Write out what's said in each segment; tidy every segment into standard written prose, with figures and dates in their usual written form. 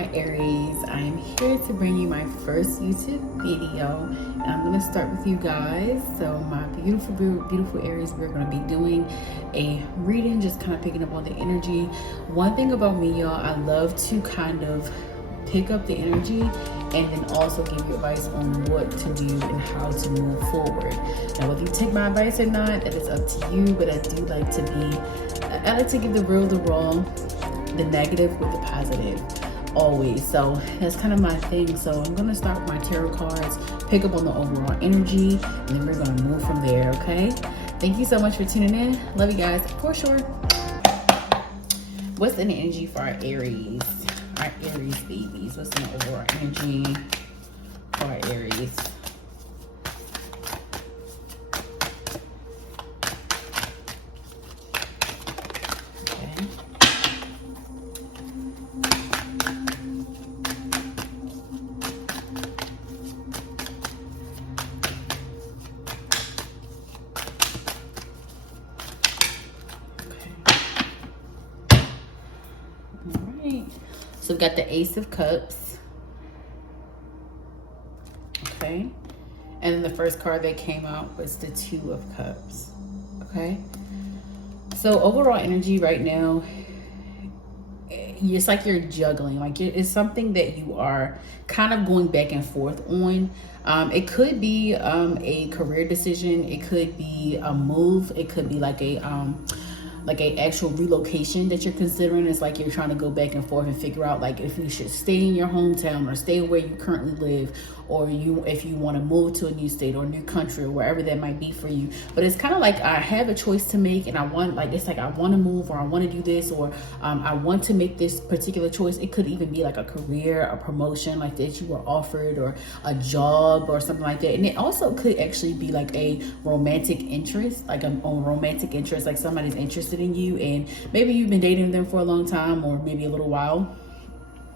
Hi Aries, I am here to bring you my first YouTube video, and I'm going to start with you guys. So my beautiful Aries, we're going to be doing a reading, just kind of picking up on the energy. One thing about me, y'all, I love to kind of pick up the energy and then also give you advice on what to do and how to move forward. Now, whether you take my advice or not, that is up to you, but I like to give the real, the raw, the negative with the positive. Always. So that's kind of my thing. So I'm going to start with my tarot cards, pick up on the overall energy, and then we're going to move from there. Okay, thank you so much for tuning in. Love you guys for sure. What's in the energy for our Aries babies? What's in the overall energy for our Aries? So we've got the Ace of Cups. Okay. And then the first card that came out was the Two of Cups. Okay. So overall energy right now, it's like you're juggling. Like it's something that you are kind of going back and forth on. It could be a career decision. It could be a move. It could be like a actual relocation that you're considering. It's like you're trying to go back and forth and figure out like if you should stay in your hometown or stay where you currently live, or if you want to move to a new state or a new country or wherever that might be for you. But it's kind of like I have a choice to make, and I want to move, or I want to do this, or I want to make this particular choice. It could even be like a career, a promotion like that you were offered, or a job or something like that. And it also could actually be like a romantic interest, like like somebody's interested in you, and maybe you've been dating them for a long time or maybe a little while,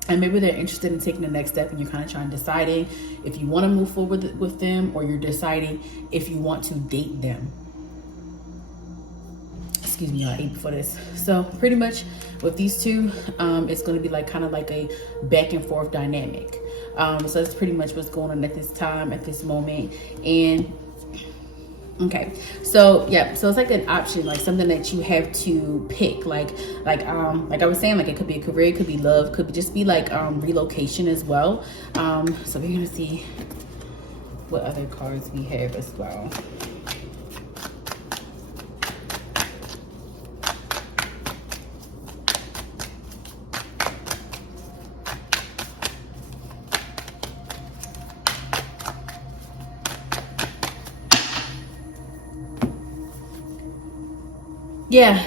and maybe they're interested in taking the next step, and you're kind of trying to deciding if you want to move forward with them, or you're deciding if you want to date them. Excuse me, I ate before this. So pretty much with these two, it's going to be like kind of like a back and forth dynamic. So that's pretty much what's going on at this time, at this moment. And okay, so yeah, so it's like an option, like something that you have to pick, like I was saying, like it could be a career, it could be love, could just be like relocation as well. So we're gonna see what other cards we have as well. Yeah,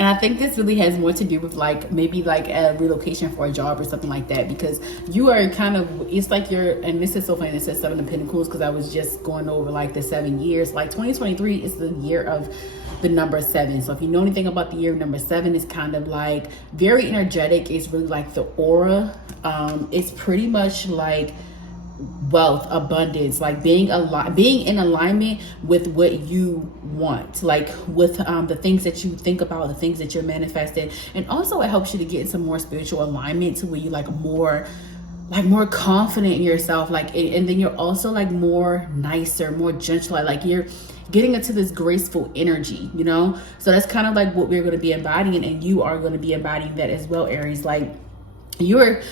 and I think this really has more to do with like maybe like a relocation for a job or something like that, because you are kind of, it's like you're, and this is so funny, it says Seven of Pentacles, because I was just going over like the 7 years. Like 2023 is the year of the number 7. So if you know anything about the year number 7, it's kind of like very energetic. It's really like the aura. It's pretty much like wealth, abundance, like being in alignment with what you want, like with the things that you think about, the things that you're manifesting. And also it helps you to get into more spiritual alignment, to where you like more confident in yourself, like, and then you're also like more nicer, more gentle, like you're getting into this graceful energy, you know. So that's kind of like what we're going to be embodying, and you are going to be embodying that as well, Aries. Like you're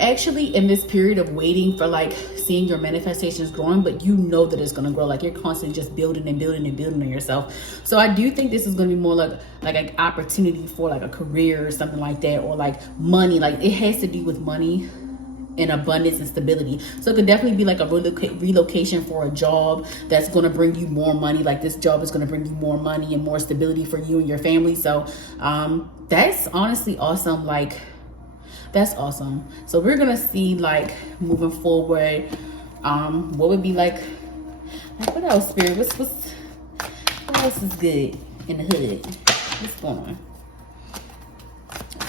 actually in this period of waiting for like seeing your manifestations growing, but you know that it's going to grow. Like you're constantly just building and building and building on yourself. So I do think this is going to be more like an opportunity for like a career or something like that, or like money. Like it has to do with money and abundance and stability. So it could definitely be like a relocation for a job that's going to bring you more money. Like this job is going to bring you more money and more stability for you and your family. So that's honestly awesome. Like that's awesome. So we're gonna see like moving forward, what would be like what else, Spirit? What else is good in the hood? What's going on?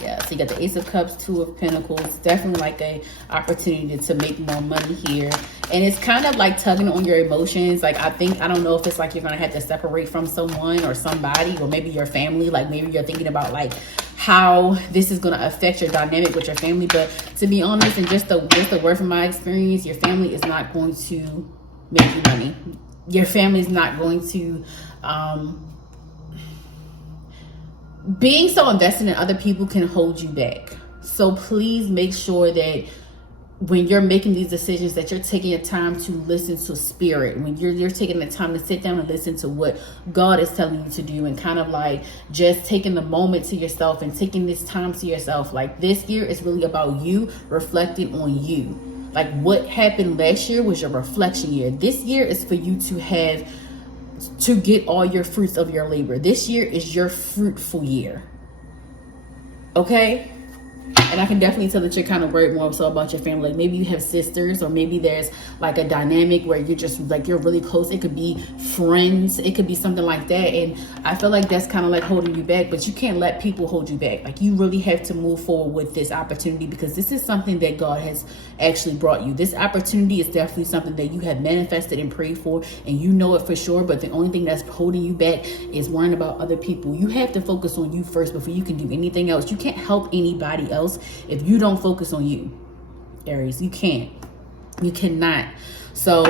Yeah, so you got the Ace of Cups, Two of Pentacles. Definitely like a opportunity to make more money here. And it's kind of like tugging on your emotions. Like I don't know if it's like you're gonna have to separate from someone or somebody, or maybe your family. Like maybe you're thinking about like how this is going to affect your dynamic with your family. But to be honest, and just the word from my experience, your family is not going to make you money. Your family is not going to, being so invested in other people can hold you back. So please make sure that when you're making these decisions, that you're taking your time to listen to spirit, when you're taking the time to sit down and listen to what God is telling you to do, and kind of like just taking the moment to yourself and taking this time to yourself. Like, this year is really about you reflecting on you. Like, what happened last year was your reflection year. This year is for you to get all your fruits of your labor. This year is your fruitful year. Okay? And I can definitely tell that you're kind of worried more so about your family. Like, maybe you have sisters, or maybe there's like a dynamic where you're just like, you're really close. It could be friends. It could be something like that. And I feel like that's kind of like holding you back, but you can't let people hold you back. Like, you really have to move forward with this opportunity, because this is something that God has actually brought you. This opportunity is definitely something that you have manifested and prayed for, and you know it for sure. But the only thing that's holding you back is worrying about other people. You have to focus on you first before you can do anything else. You can't help anybody else if you don't focus on you, Aries. You can't. You cannot. So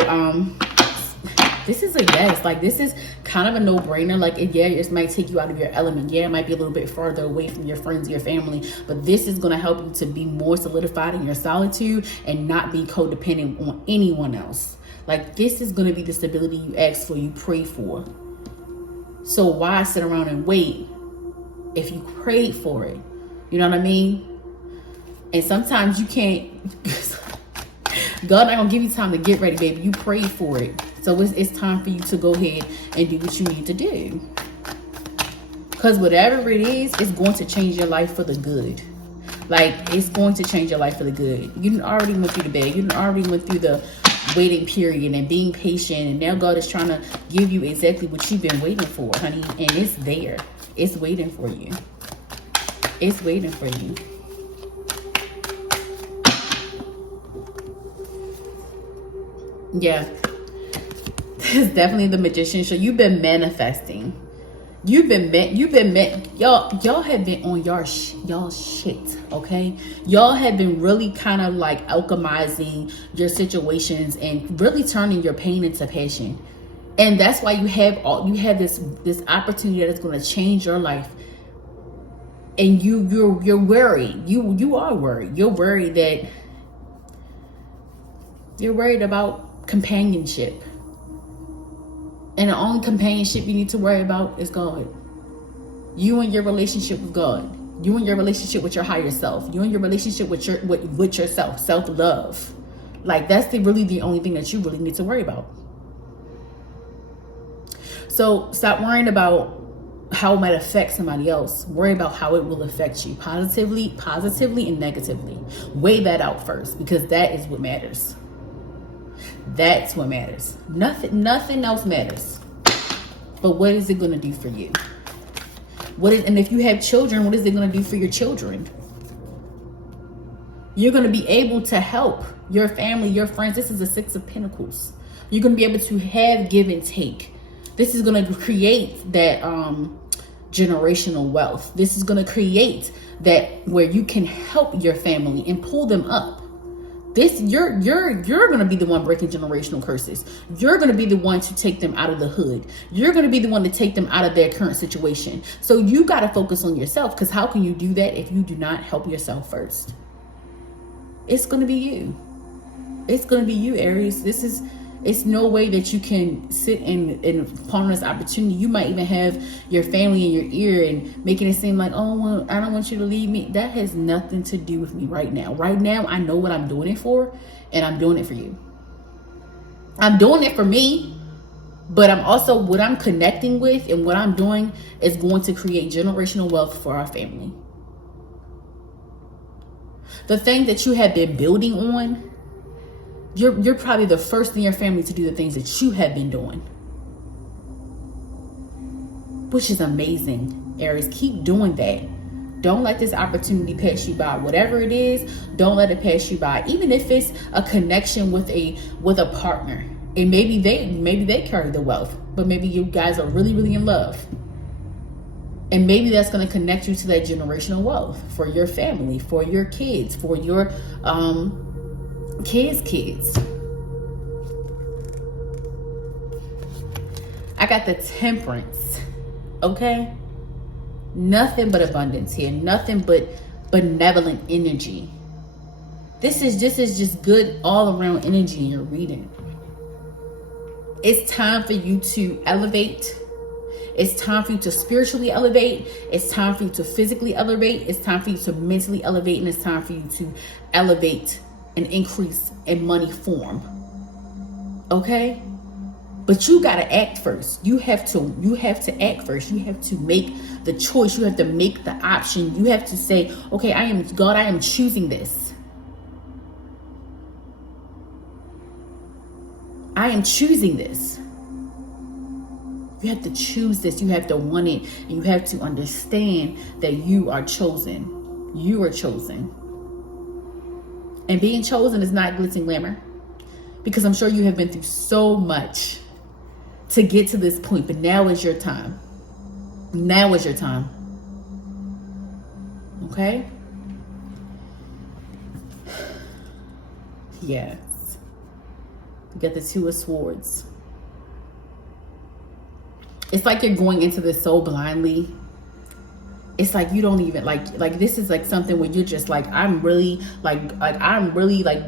this is a yes. Like, this is kind of a no-brainer. Like, yeah, it might take you out of your element. Yeah, it might be a little bit further away from your friends, your family, but this is going to help you to be more solidified in your solitude and not be codependent on anyone else. Like, this is going to be the stability you ask for, you pray for. So why sit around and wait if you prayed for it? You know what I mean? And sometimes you can't, God not gonna give you time to get ready, baby. You prayed for it. So it's time for you to go ahead and do what you need to do. Because whatever it is, it's going to change your life for the good. Like, it's going to change your life for the good. You already went through the bad. You already went through the waiting period and being patient. And now God is trying to give you exactly what you've been waiting for, honey. And it's there. It's waiting for you. It's waiting for you. Yeah, it's definitely the Magician. So you've been manifesting. Y'all have been on y'all shit, okay? Y'all have been really kind of like alchemizing your situations and really turning your pain into passion. And that's why you have this opportunity that is going to change your life. And you're worried. You are worried. You're worried that you're worried about companionship. And the only companionship you need to worry about is God. You and your relationship with God. You and your relationship with your higher self. You and your relationship with yourself. Self-love. Like, that's really the only thing that you really need to worry about. So stop worrying about how it might affect somebody else. Worry about how it will affect you positively and negatively. Weigh that out first, because that is what matters. That's what matters. Nothing else matters. But what is it going to do for you? And if you have children, what is it going to do for your children? You're going to be able to help your family, your friends. This is the Six of Pentacles. You're going to be able to have give and take. This is going to create that generational wealth. This is going to create that where you can help your family and pull them up. You're going to be the one breaking generational curses. You're going to be the one to take them out of the hood. You're going to be the one to take them out of their current situation. So you got to focus on yourself, because how can you do that if you do not help yourself first? It's going to be you. It's going to be you, Aries. It's no way that you can sit and ponder this opportunity. You might even have your family in your ear and making it seem like, oh, well, I don't want you to leave me. That has nothing to do with me right now. Right now, I know what I'm doing it for, and I'm doing it for you. I'm doing it for me, but I'm also, what I'm connecting with and what I'm doing is going to create generational wealth for our family. The thing that you have been building on, you're probably the first in your family to do the things that you have been doing, which is amazing. Aries, keep doing that. Don't let this opportunity pass you by. Whatever it is, don't let it pass you by. Even if it's a connection with a partner, and maybe they carry the wealth, but maybe you guys are really, really in love. And maybe that's going to connect you to that generational wealth for your family, for your kids, for your kids. I got the Temperance. Okay? Nothing but abundance here. Nothing but benevolent energy. This is just good all around energy in your reading. It's time for you to elevate. It's time for you to spiritually elevate. It's time for you to physically elevate. It's time for you to mentally elevate. And it's time for you to elevate and increase in money form. Okay? But you got to act first. You have to act first. You have to make the choice. You have to make the option. You have to say, okay, I am choosing this. I am choosing this. You have to choose this. You have to want it. And you have to understand that you are chosen. You are chosen. And being chosen is not glitz and glamour. Because I'm sure you have been through so much to get to this point. But now is your time. Now is your time. Okay? Yes. You got the Two of Swords. It's like you're going into this so blindly. It's like you don't even like this is like something where you're just like, I'm really like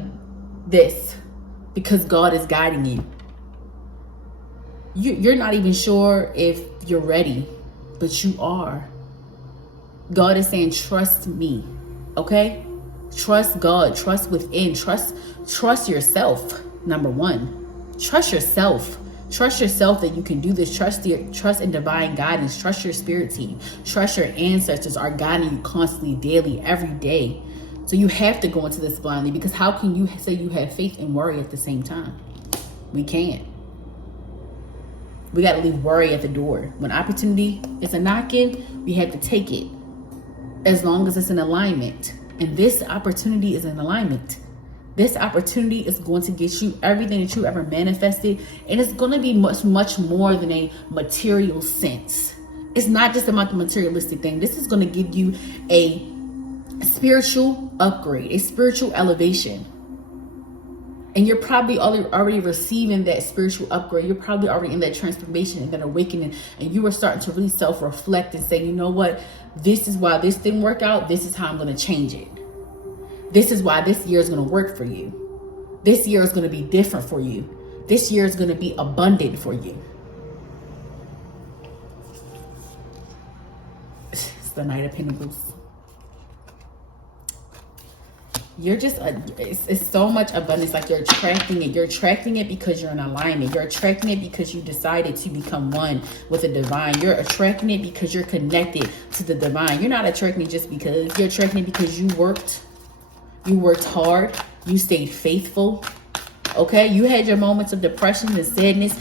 this, because God is guiding you. You're not even sure if you're ready, but you are. God is saying, trust me. Okay? Trust God, trust within, trust yourself. Number one, trust yourself. Trust yourself that you can do this. Trust in divine guidance. Trust your spirit team. Trust your ancestors are guiding you constantly, daily, every day. So you have to go into this blindly, because how can you say you have faith and worry at the same time? We can't. We got to leave worry at the door. When opportunity is a knocking, we have to take it, as long as it's in alignment. And this opportunity is in alignment. This opportunity is going to get you everything that you ever manifested. And it's going to be much, much more than a material sense. It's not just about the materialistic thing. This is going to give you a spiritual upgrade, a spiritual elevation. And you're probably already receiving that spiritual upgrade. You're probably already in that transformation and that awakening. And you are starting to really self-reflect and say, you know what? This is why this didn't work out. This is how I'm going to change it. This is why this year is going to work for you. This year is going to be different for you. This year is going to be abundant for you. It's the Knight of Pentacles. You're just, it's so much abundance. Like you're attracting it. You're attracting it because you're in alignment. You're attracting it because you decided to become one with the divine. You're attracting it because you're connected to the divine. You're not attracting it just because. You're attracting it because you worked. You worked hard. You stayed faithful. Okay? You had your moments of depression and sadness.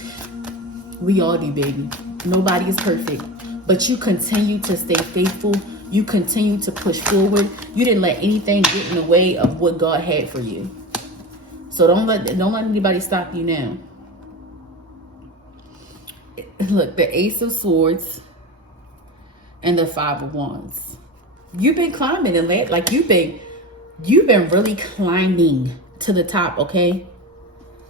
We all do, baby. Nobody is perfect. But you continue to stay faithful. You continue to push forward. You didn't let anything get in the way of what God had for you. So don't let anybody stop you now. Look, the Ace of Swords and the Five of Wands. You've been climbing and like you've been really climbing to the top, okay?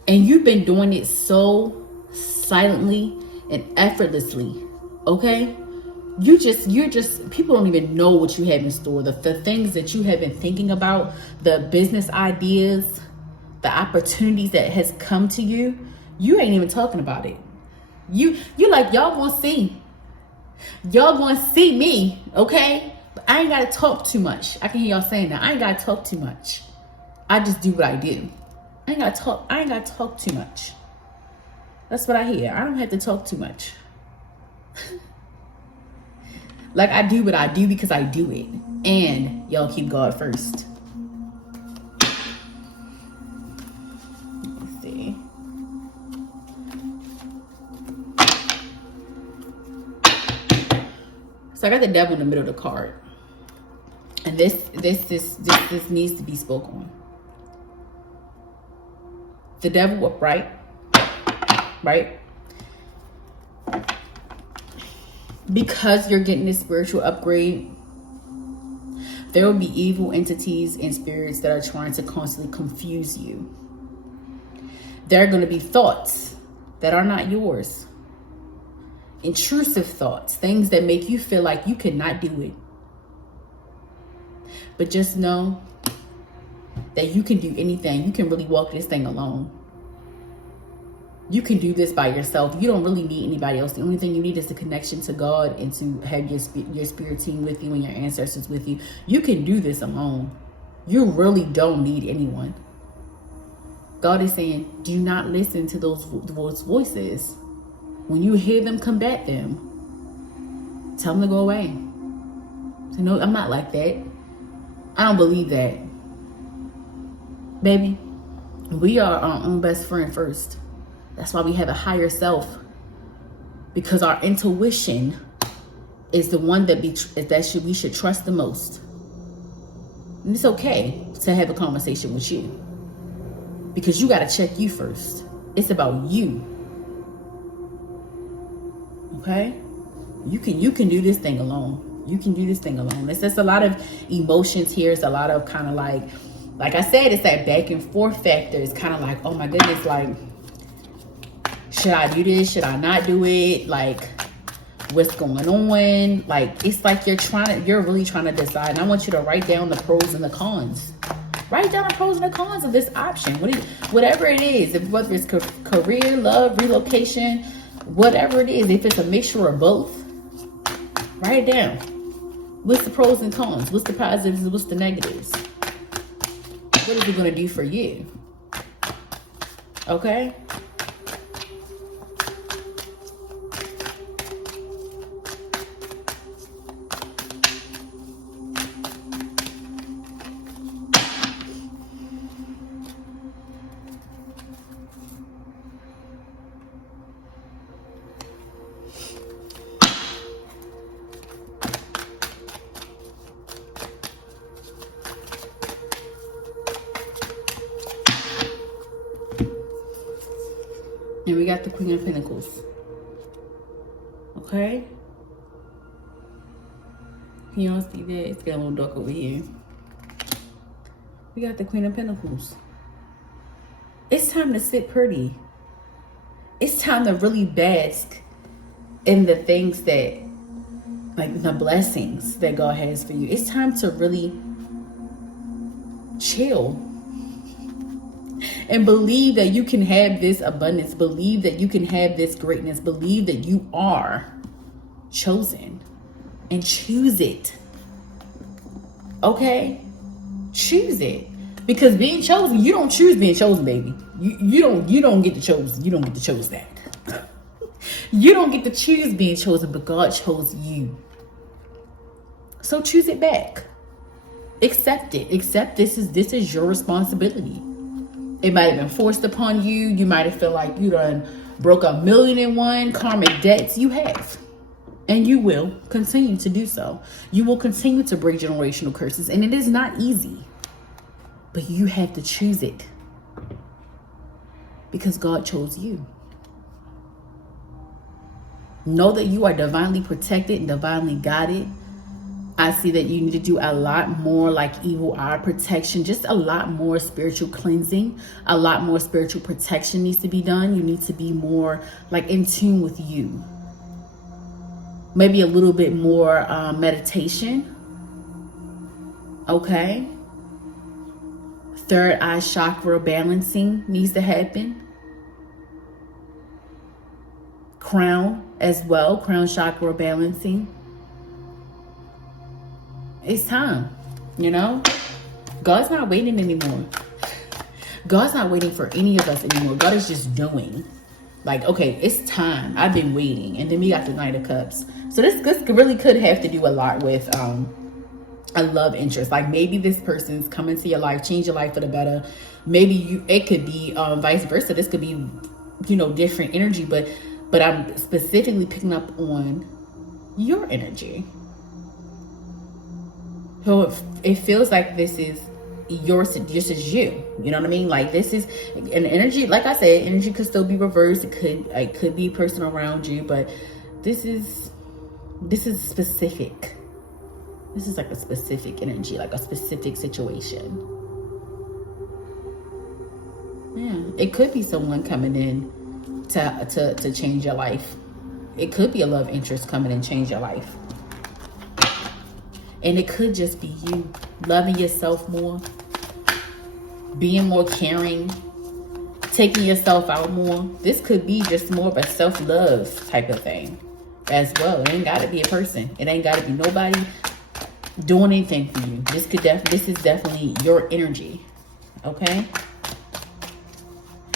And you've been doing it so silently and effortlessly, okay? You're just, people don't even know what you have in store. The things that you have been thinking about, the business ideas, the opportunities that has come to you, you ain't even talking about it. You're like, y'all gonna see. Y'all gonna see me, okay? But I ain't gotta talk too much. I can hear y'all saying that. I ain't gotta talk too much. I just do what I do. I ain't gotta talk too much. That's what I hear. I don't have to talk too much. Like I do what I do because I do it. And y'all keep God first. Let's see. So I got the Devil in the middle of the card. And this needs to be spoken on. The Devil upright. Right? because you're getting this spiritual upgrade, there will be evil entities and spirits that are trying to constantly confuse you. There are going to be thoughts that are not yours. Intrusive thoughts, things that make you feel like you cannot do it. But just know that you can do anything. You can really walk this thing alone. You can do this by yourself. You don't really need anybody else. The only thing you need is the connection to God and to have your spirit team with you and your ancestors with you. You can do this alone. You really don't need anyone. God is saying, do not listen to those voices. When you hear them, combat them. Tell them to go away. So, no, I'm not like that. I don't believe that. Baby, we are our own best friend first. That's why we have a higher self. Because our intuition is the one that we should trust the most. And it's okay to have a conversation with you. Because you got to check you first. It's about you. Okay? You can do this thing alone. You can do this thing alone. It's just a lot of emotions here. It's a lot of kind of like I said, it's that back and forth factor. It's kind of like, oh my goodness, like, should I do this? Should I not do it? Like, what's going on? Like, it's like you're really trying to decide. And I want you to write down the pros and the cons. Write down the pros and the cons of this option. Whatever it is, whether it's career, love, relocation, whatever it is, if it's a mixture of both, write it down. What's the pros and cons? What's the positives and what's the negatives? What is it going to do for you? Okay? And we got the Queen of Pentacles. Okay? Can y'all see that? It's getting a little dark over here. We got the Queen of Pentacles. It's time to sit pretty. It's time to really bask in the things that, like the blessings that God has for you. It's time to really chill. And believe that you can have this abundance. Believe that you can have this greatness. Believe that you are chosen. And choose it. Okay? Choose it. Because being chosen, you don't choose being chosen, baby. You don't get to choose. You don't get to choose that. You don't get to choose being chosen, but God chose you. So choose it back. Accept it. Accept this is your responsibility. It might have been forced upon you. You might have felt like you done broke 1,000,001 karmic debts. You have. And you will continue to do so. You will continue to break generational curses. And it is not easy. But you have to choose it. Because God chose you. Know that you are divinely protected and divinely guided. I see that you need to do a lot more like evil eye protection, just a lot more spiritual cleansing, a lot more spiritual protection needs to be done. You need to be more like in tune with you. Maybe a little bit more meditation. Okay. Third eye chakra balancing needs to happen. Crown as well, crown chakra balancing. It's time, you know? God's not waiting anymore. God's not waiting for any of us anymore. God is just doing. Like, okay, it's time. I've been waiting. And then we got the Knight of Cups. So this really could have to do a lot with a love interest. Like maybe this person's coming to your life, change your life for the better. Maybe it could be vice versa. This could be, different energy. But I'm specifically picking up on your energy. So it feels like this is yours, this is you. You know what I mean? Like this is an energy. Like I said, energy could still be reversed. It could be a person around you, but this is This is specific. This is like a specific energy, like a specific situation. Yeah, it could be someone coming in to change your life. It could be a love interest coming and change your life. And it could just be you loving yourself more, being more caring, taking yourself out more. This could be just more of a self-love type of thing as well. It ain't got to be a person. It ain't got to be nobody doing anything for you. This is definitely your energy, okay?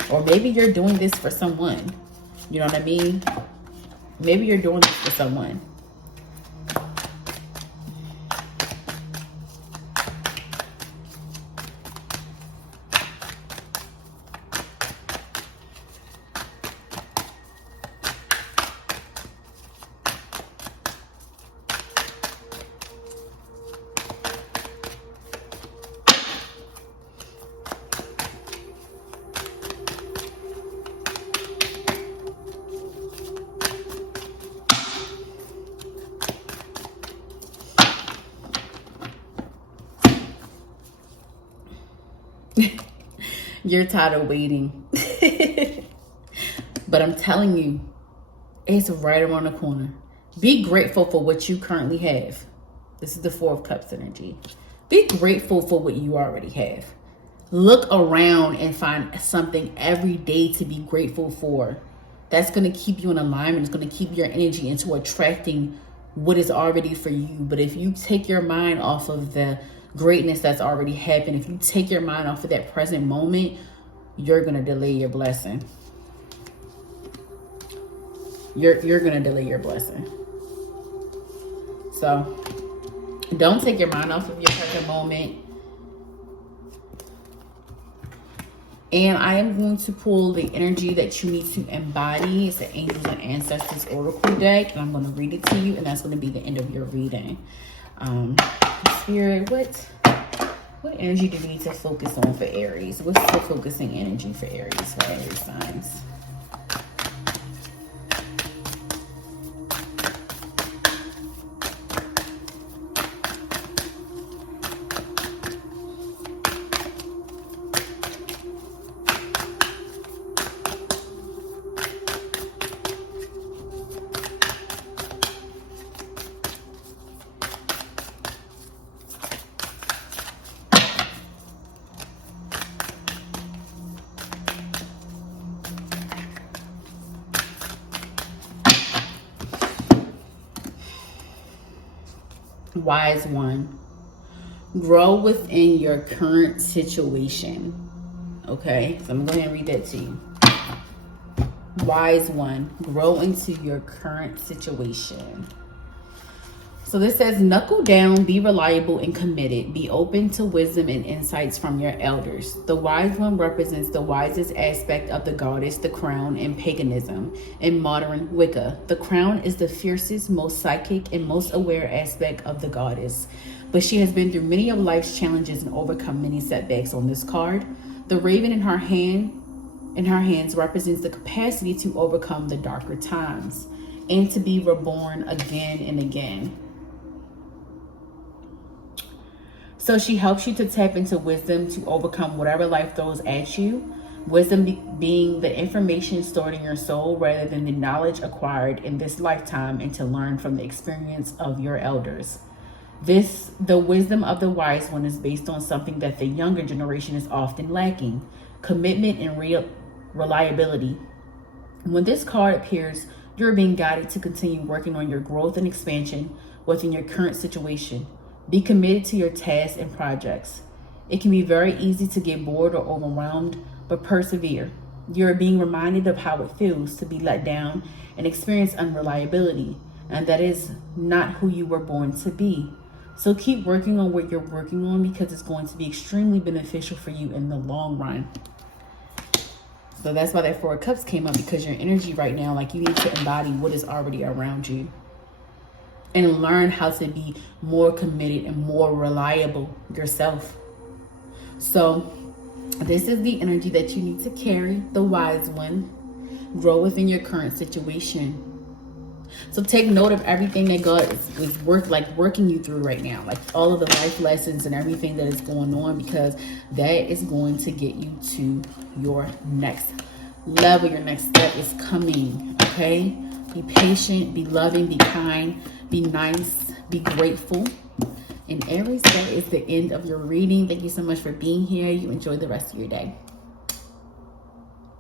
Or maybe you're doing this for someone. You know what I mean? Maybe you're doing this for someone. You're tired of waiting. But I'm telling you, it's right around the corner. Be grateful for what you currently have. This is the Four of Cups energy. Be grateful for what you already have. Look around and find something every day to be grateful for. That's going to keep you in alignment. It's going to keep your energy into attracting what is already for you. But if you take your mind off of the greatness that's already happened, if you take your mind off of that present moment, you're going to delay your blessing. You're going to delay your blessing. So don't take your mind off of your present moment. And I am going to pull the energy that you need to embody. It's the Angels and Ancestors Oracle deck. And I'm going to read it to you. And that's going to be the end of your reading. Spirit, what energy do we need to focus on for Aries? What's the focusing energy for Aries signs? Wise one, grow within your current situation. Okay, so I'm going to read that to you. Wise one, grow into your current situation. So this says, knuckle down, be reliable and committed. Be open to wisdom and insights from your elders. The wise one represents the wisest aspect of the goddess, the crown, in paganism. In modern Wicca, the crown is the fiercest, most psychic, and most aware aspect of the goddess. But she has been through many of life's challenges and overcome many setbacks. On this card, the raven in her hands represents the capacity to overcome the darker times and to be reborn again and again. So she helps you to tap into wisdom to overcome whatever life throws at you. Wisdom being the information stored in your soul rather than the knowledge acquired in this lifetime, and to learn from the experience of your elders. The wisdom of the wise one is based on something that the younger generation is often lacking: commitment and reliability. When this card appears, you're being guided to continue working on your growth and expansion within your current situation. Be committed to your tasks and projects. It can be very easy to get bored or overwhelmed, but persevere. You're being reminded of how it feels to be let down and experience unreliability, and that is not who you were born to be. So keep working on what you're working on, because it's going to be extremely beneficial for you in the long run. So that's why that Four of Cups came up, because your energy right now, like, you need to embody what is already around you and learn how to be more committed and more reliable yourself. So this is the energy that you need to carry, the wise one. Grow within your current situation. So take note of everything that God is working you through right now, like all of the life lessons and everything that is going on, because that is going to get you to your next level. Your next step is coming, okay? Be patient, be loving, be kind, be nice, be grateful. And Aries, that is the end of your reading. Thank you so much for being here. You enjoy the rest of your day.